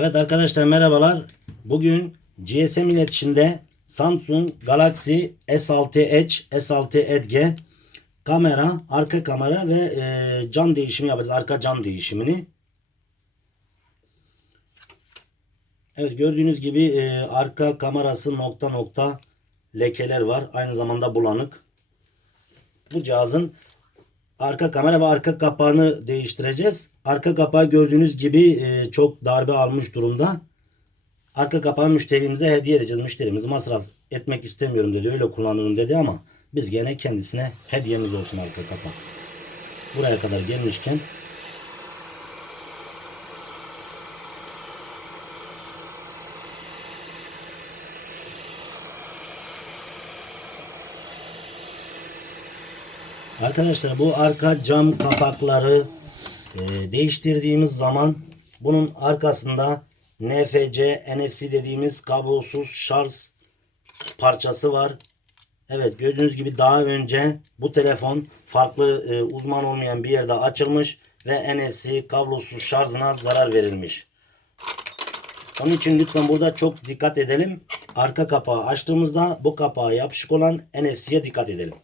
Evet arkadaşlar, merhabalar. Bugün GSM iletişimde Samsung Galaxy S6 Edge, S6 Edge kamera, arka kamera ve cam değişimi yapacağız. Arka cam değişimini. Evet, gördüğünüz gibi arka kamerası nokta nokta lekeler var. Aynı zamanda bulanık. Bu cihazın arka kamera ve arka kapağını değiştireceğiz. Arka kapağı gördüğünüz gibi çok darbe almış durumda. Arka kapağı müşterimize hediye edeceğiz. Müşterimiz masraf etmek istemiyorum dedi. Öyle kullanırım dedi ama biz gene kendisine hediyemiz olsun arka kapak. Buraya kadar gelmişken arkadaşlar, bu arka cam kapakları değiştirdiğimiz zaman bunun arkasında NFC, NFC dediğimiz kablosuz şarj parçası var. Evet, gördüğünüz gibi daha önce bu telefon farklı uzman olmayan bir yerde açılmış ve NFC kablosuz şarjına zarar verilmiş. Onun için lütfen burada çok dikkat edelim. Arka kapağı açtığımızda bu kapağa yapışık olan NFC'ye dikkat edelim.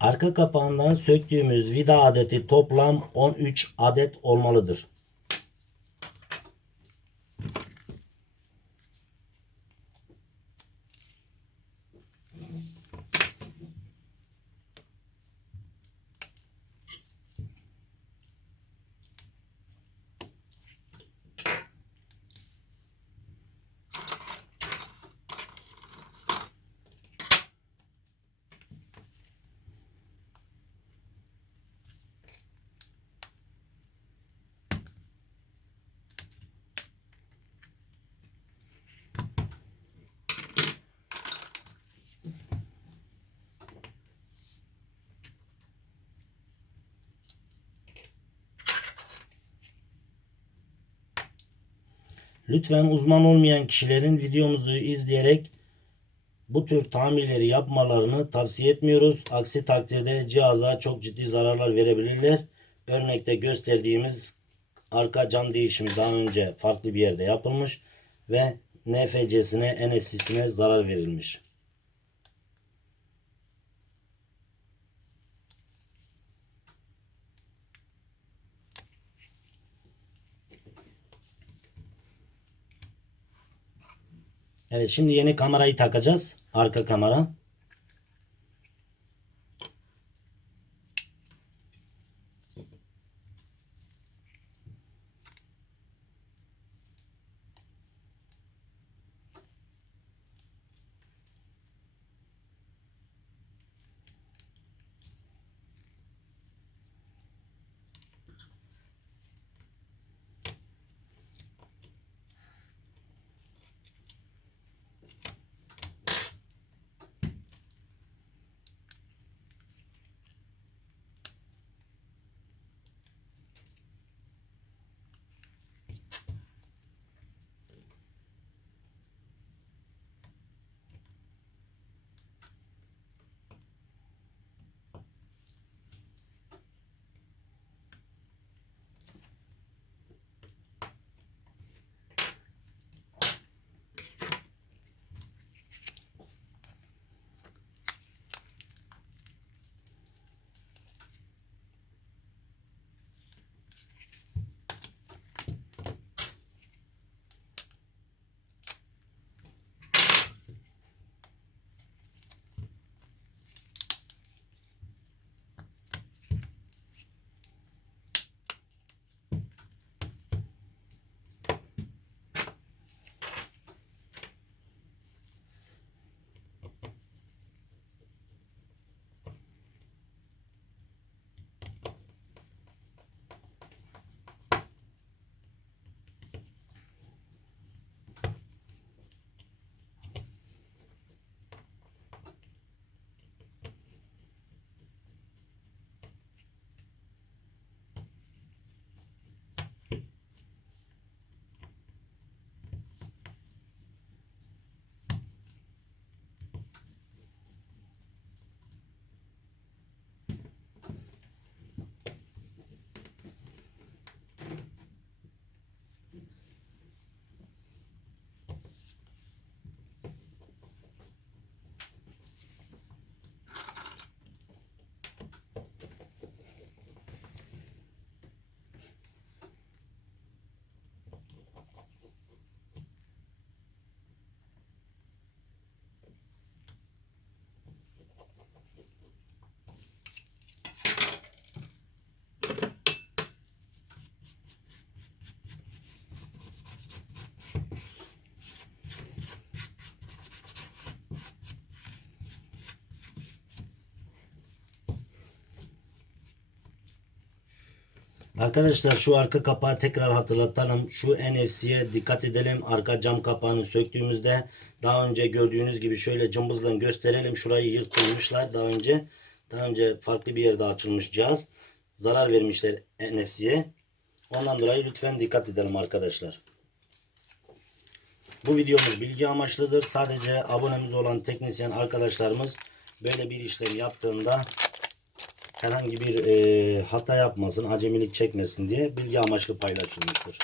Arka kapağından söktüğümüz vida adeti toplam 13 adet olmalıdır. Lütfen uzman olmayan kişilerin videomuzu izleyerek bu tür tamirleri yapmalarını tavsiye etmiyoruz. Aksi takdirde cihaza çok ciddi zararlar verebilirler. Örnekte gösterdiğimiz arka cam değişimi daha önce farklı bir yerde yapılmış ve NFC'sine, NFC'sine zarar verilmiş. Evet, şimdi yeni kamerayı takacağız. Arka kamera. Arkadaşlar şu arka kapağı tekrar hatırlatalım. Şu NFC'ye dikkat edelim. Arka cam kapağını söktüğümüzde daha önce gördüğünüz gibi şöyle cımbızla gösterelim. Şurayı yırtılmışlar daha önce. Daha önce farklı bir yerde açılmış cihaz. Zarar vermişler NFC'ye. Ondan dolayı lütfen dikkat edelim arkadaşlar. Bu videomuz bilgi amaçlıdır. Sadece abonemiz olan teknisyen arkadaşlarımız böyle bir işlem yaptığında herhangi bir hata yapmasın, acemilik çekmesin diye bilgi amaçlı paylaşılmıştır.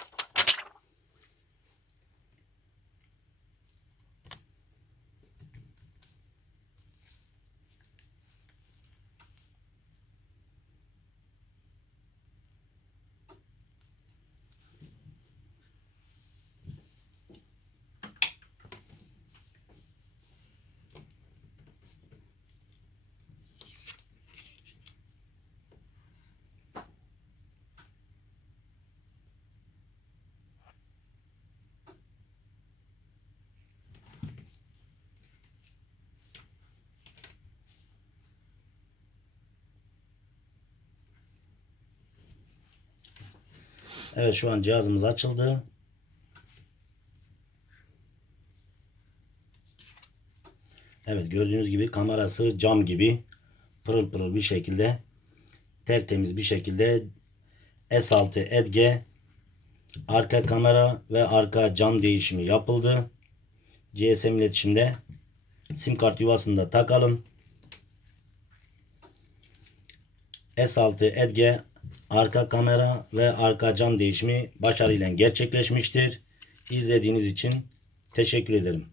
Evet, şu an cihazımız açıldı. Evet, gördüğünüz gibi kamerası cam gibi pırıl pırıl bir şekilde, tertemiz bir şekilde S6 Edge arka kamera ve arka cam değişimi yapıldı. GSM iletişimde sim kart yuvasında takalım. S6 Edge arka kamera ve arka cam değişimi başarıyla gerçekleşmiştir. İzlediğiniz için teşekkür ederim.